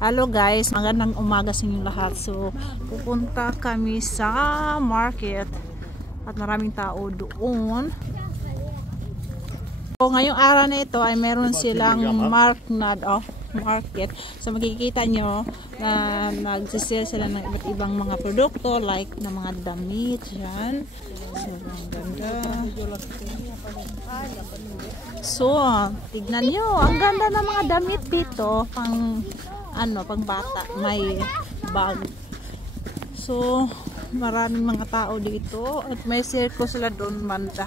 Hello guys, magandang umaga sa inyong lahat. So, pupunta kami sa market at maraming tao doon. So, ngayong araw na ito ay meron silang Marknad of market. So, makikita nyo na nagsisale sila ng iba't ibang mga produkto like na mga damit. Yan. So, ang ganda. So, tignan nyo. Ang ganda ng mga damit dito. Pang bata, may bag. So, maraming mga tao dito at may circus sila doon banda.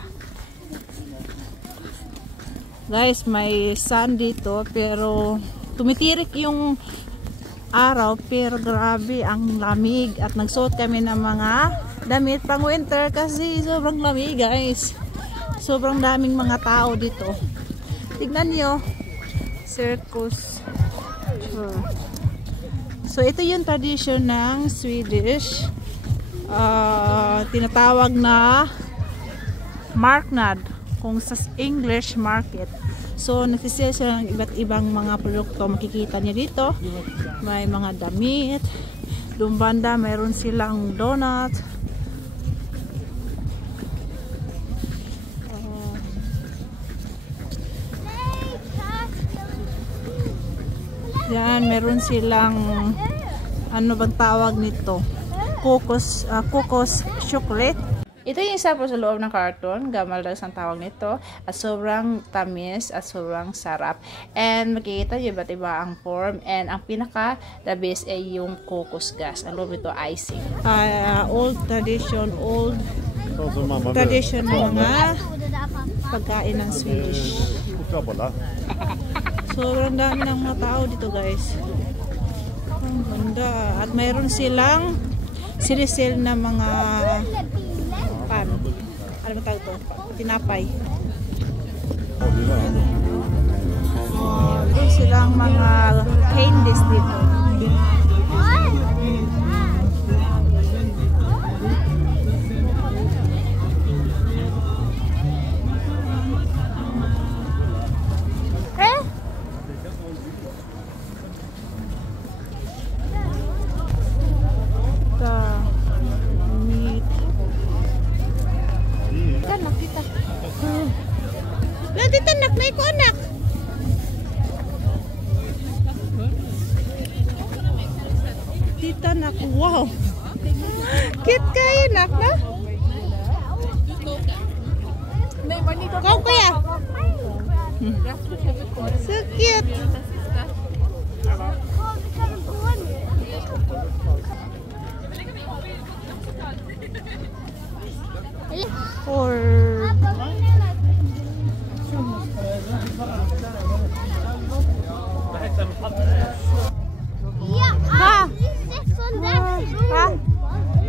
Guys, may sun dito pero tumitirik yung araw pero grabe ang lamig at nagsuot kami ng mga damit pang winter kasi sobrang lamig guys. Sobrang daming mga tao dito. Tignan nyo, circus. So ito yung tradition ng Swedish, tinatawag na Marknad, kung sa English market. So nagsisale sila ng iba't ibang mga produkto. Makikita niyo dito may mga damit, doon banda mayroon silang donut, yan, meron silang ano bang tawag nito, kokos chocolate. Ito yung isa po sa loob ng karton, gamaldas ang tawag nito, at sobrang tamis at sobrang sarap. And makikita nyo iba't iba ang form, and ang pinaka the best ay yung kokos gas. Ang loob nito icing. Old tradition ng mga pagkain ng Swedish. Sobrang dami ng mga tao dito guys. Ang ganda. At mayroon silang sinisale na mga pan. Ano ba tawag ito? Tinapay. Mayroon silang mga candies dito. Titanak na iko anak. Titanak, wow. Cute kayo anak na. Kau kaya? So cute. Or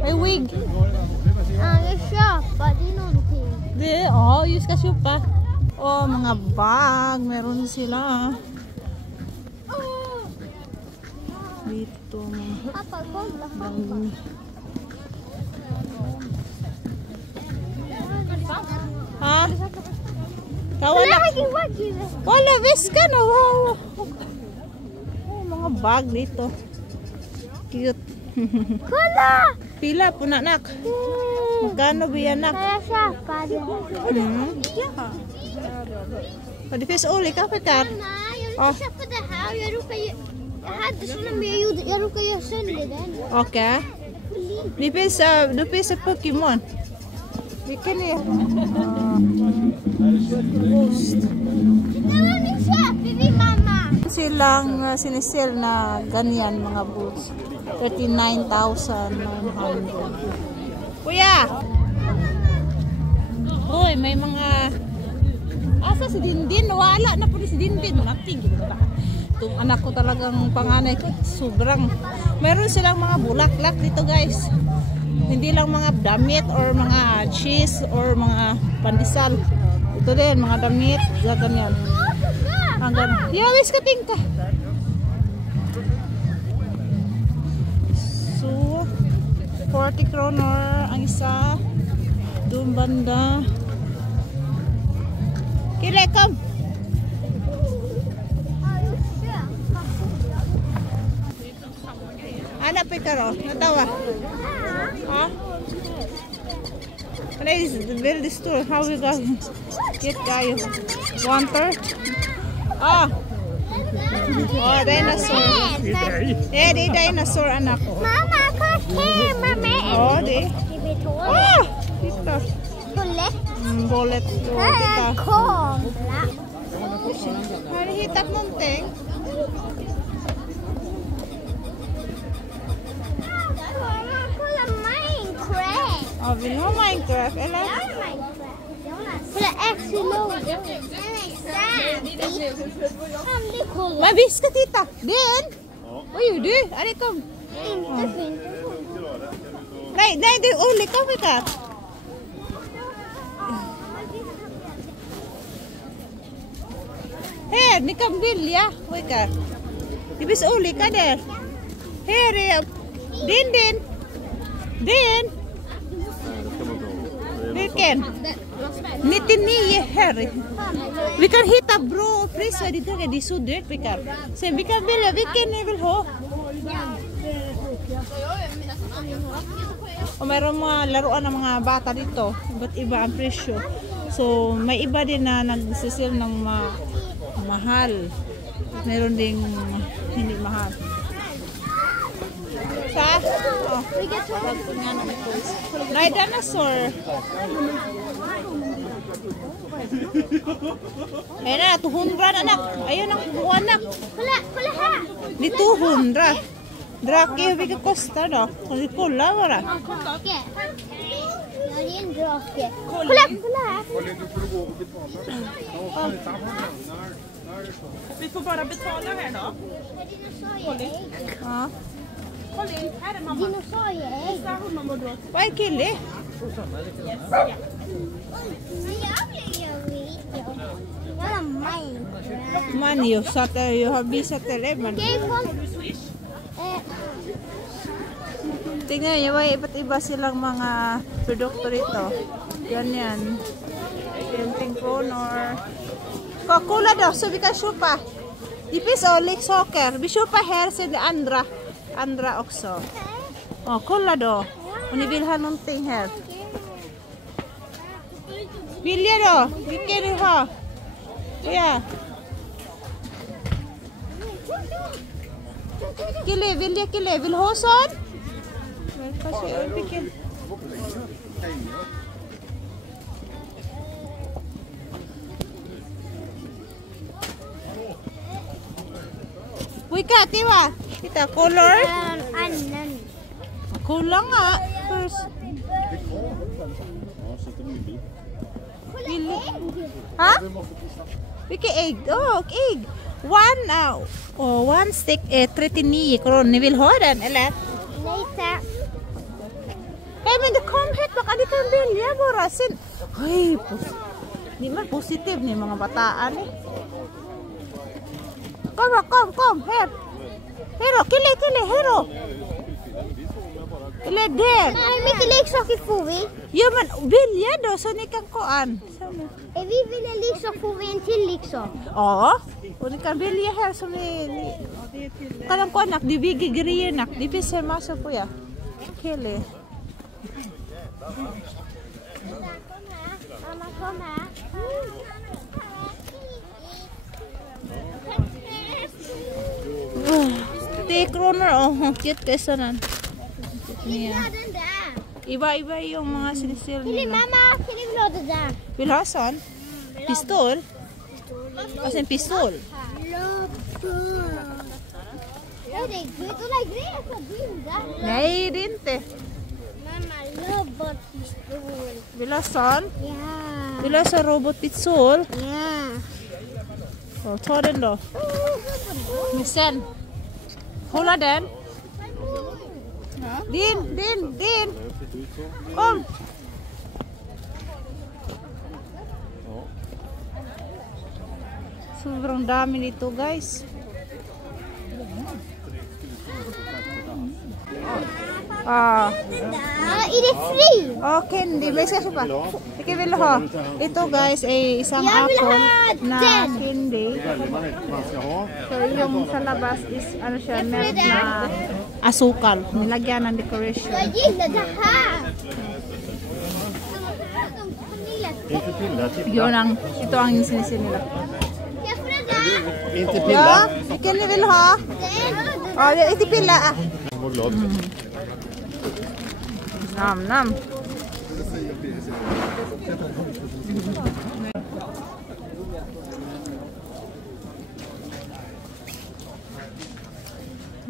may wig. Use ka pa. Oh, mga bag. Meron sila. Dito. Ha? Wala. Wala, vis ka na. Wow. Oh, mga bag dito. Cute. Wala. Pila po na anak. Magkano ba yan anak? Kaya siya. Det finns olika paket. Jag köper det här och jag hade såna men jag råkade göra sönder den. Okej. Det finns Pokémon. Vilken är? Ost. Det var ni köper vi mamma. Silang sinisel na ganyan mga boots. 39,900. Kuya! Uy, may mga asa si Dindin? Wala na po si Dindin. Natigil ba? Itong anak ko talagang panganay. Sobrang. Meron silang mga bulaklak dito guys. Hindi lang mga damit or mga cheese or mga pandesal. Ito din, mga damit. Ganyan. Hanggang. Yawis ka tingka. So, 40 kronor ang isa. Doon banda. Kile, come. Anak pa karo, natawa. Ha? Ano is the build store? How we going? Get kayo. 1/3? Ah. Oh, dinosaur. Eh, di dinosaur anak. Mama, kok here, mama. Oh, di. Ah, dito. Bullet. Bullet. Oh, dito. Kom. Hari hitap munting. Mama, kolla Minecraft. Oh, vill du ha Minecraft eller? Kolla Axolotl. Kolla. Men viska titta. Den. Vad gör du? Är det kom? Inte fint. Nej, nej, det är olika pojkar. Här, ni kan välja pojkar. Det finns olika där. Här är din. Din. Vilken? 99 här. Vi kan hitta bra pris för det. Det är så dyrt pojkar. Sen vi kan välja vilken ni vill ha. O mayroong mga laruan ng mga bata dito. Iba't iba ang presyo. So, may iba din na nagsisil ng mahal. Meron ding hindi mahal. Sa? Oh. May dinosaur. Ayun na, 200 anak. Ayun ang anak. Kolla här. Di 200. Drake, vilka kostar då? Kan vi kolla bara? Drake. Ja, det är en drake. Kolla här. Vi får bara betala här då. Dinosaurieägg. Ja. Kolla in, här är mamma. Dinosaurieägg. Där har mamma då. Vad är kille? Men jag blir ju video. Jag har Minecraft. Man, jag satt där, jag har visat det. Men Okej, kom. tingnan niyo, may iba't iba silang mga produkto rito. Ganyan. Camping corner. Coca-Cola daw, så vi kan köpa. Det finns leksaker. Vi köper här sen det andra också. Oh, kolla då. Om ni vill ha någonting här. Vilja då? Vilken vill du ha? Ja. Kille, vill du ha sån? Vilken? Wika, tiwa. Kita color. Annan. Kulang nga. First. Pili. Ha? Vilket ägg? Ägg. One stick är 39 kronor. Ni vill ha den, eller? Nej, tack. Eh, men det kom hit. Baka di kan välja bara. Sen. Ay, di man positive ni mga bataan eh. Kom. Här. Hero, kille, hero. Eller där. Hur mycket leksaker får vi? Jo, men välja då så ni kan gå an. Är vi vill en leksak får vi en till leksak. Ja, och ni kan välja här som ni kan ko anak, di bigi grejer nak. Di finns en massa på ja. Kille. Mamma, kom här. 10 kronor oh, cute kaysa nan. Vill ha den där? Iba-iba yung mga sinisil Kille, nila. mamma, Kille vill ha den där. Vill du ha sån? Pistol? Alltså en pistol? Är det gud? Och lägg det på bilder. Nej, det är inte. Mamma, robotpistol. Vill du ha sån? Ja. Vill du ha sån robotpistol? Ja. Oh, ta den då. Men sen. Hålla den. Din. Kom. Sobrang dami nito, guys. Ah. Är det fri? Okay, hindi. May isa pa. Sige, Vilo ho. Ito guys ay isang apple na candy. So yung sa labas is ano siya, melt na asukal. Nilagyan ng decoration. Jag gillar det här. Yun ang, ito ang sinisin nila. Jag får den där. Inte Ja, pilla. vilken ni vill ha? Ja, inte pilla. Mår glad. Nam, nam.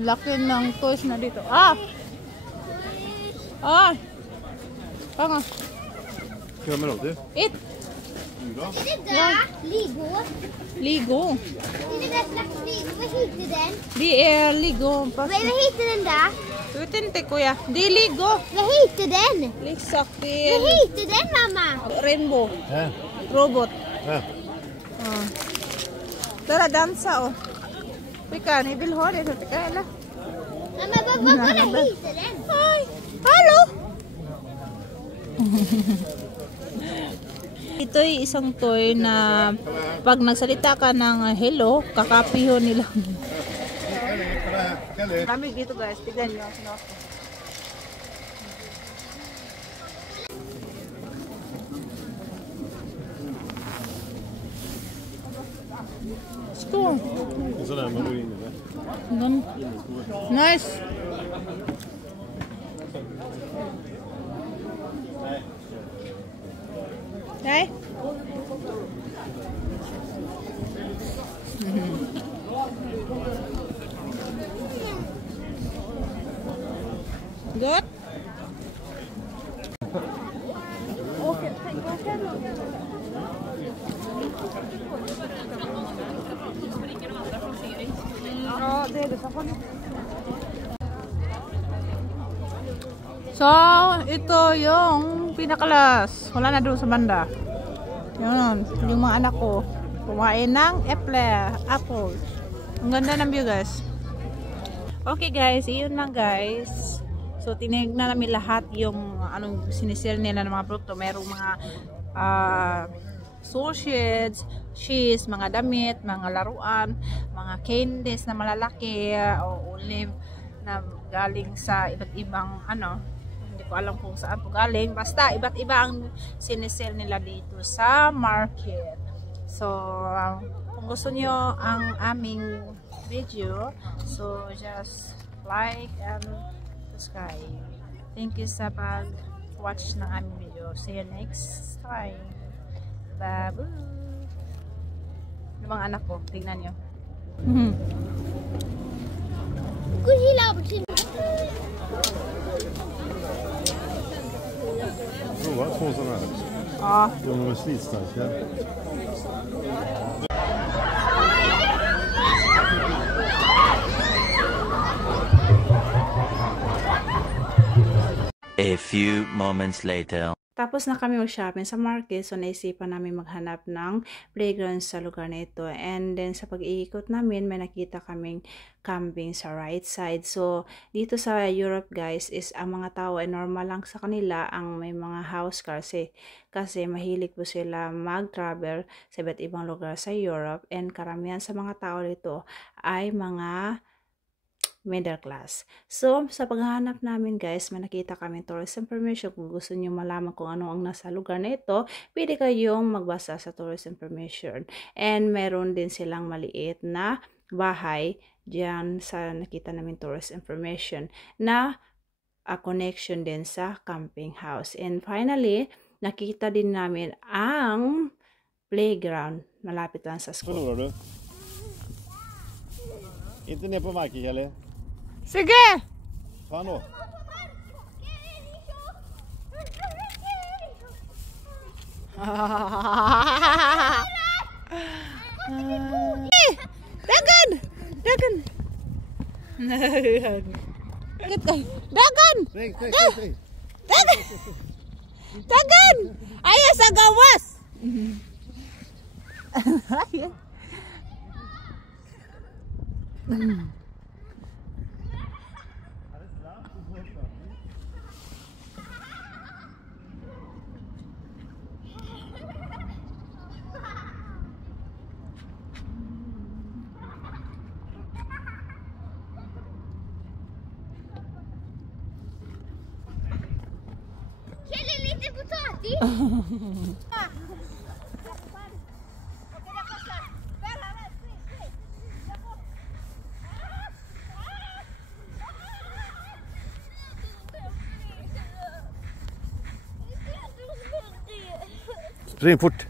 Laki ng toys na dito. Ah! Ah! Panga. Kommer du? It! Är det där? Lego? Lego. Är det där slags Lego? Vad heter den? Det är Lego. Vad heter den där? Jag vet inte kuya. Det är Lego. Vad heter den? Exakt. Det Vad är heter den mamma? Rainbow. Här. Robot. Här. Ah. Tara, dansa oh. Teka, ni vill ha det? Teka, eller? Mamma, vad heter den? Hi! Hello! Ito ay isang toy na pag nagsalita ka ng hello, kakapiho nila. Kami dito guys, tignan nyo. Skål! En sån där man går in i det. Nice! Nej. Good. Ja, det är det. So, ito yung pinakalas. Wala na doon sa banda. Yun, yung mga anak ko. Kumain ng apple. Ang ganda ng view, guys. Okay, guys. Iyon lang, guys. So, tinignan namin lahat yung anong sinisell nila ng mga produkto. Merong mga sausage, cheese, mga damit, mga laruan, mga candies na malalaki o olive na galing sa iba't ibang hindi ko alam kung saan po galing, basta iba't iba ang sinisell nila dito sa market. So kung gusto nyo ang aming video, so just like and subscribe. Thank you sa pag watch ng aming video. See you next time. Bye-bye. Yung mga anak ko, tignan nyo. Prova 2 sådana här. Ja. De är slitstarka. A few moments later. Tapos na kami mag-shopping sa market, so naisipan namin maghanap ng playground sa lugar na ito. And then sa pag-iikot namin, may nakita kaming camping sa right side. So dito sa Europe guys, is ang mga tao ay normal lang sa kanila ang may mga house cars kasi mahilig po sila mag-travel sa iba't ibang lugar sa Europe. And karamihan sa mga tao dito ay mga middle class. So, sa paghahanap namin guys, may nakita kami tourist information. Kung gusto niyo malaman kung ano ang nasa lugar na ito, pwede kayong magbasa sa tourist information. And meron din silang maliit na bahay diyan sa nakita namin tourist information na connection din sa camping house. And finally, nakita din namin ang playground malapit lang sa school. Förlorar du? Inte ner på marken, eller? Sige! Fan då. Dagan! Dagan! Dagan! Spring. Dagan! Dagan! Ayo sa gawas! Spring fort.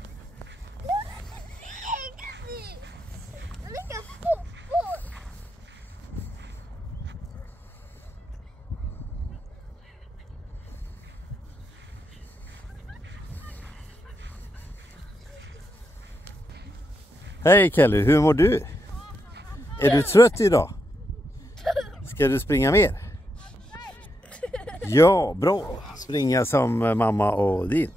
Hej Kelly, hur mår du? Är du trött idag? Ska du springa mer? Ja, bra. Springa som mamma och din.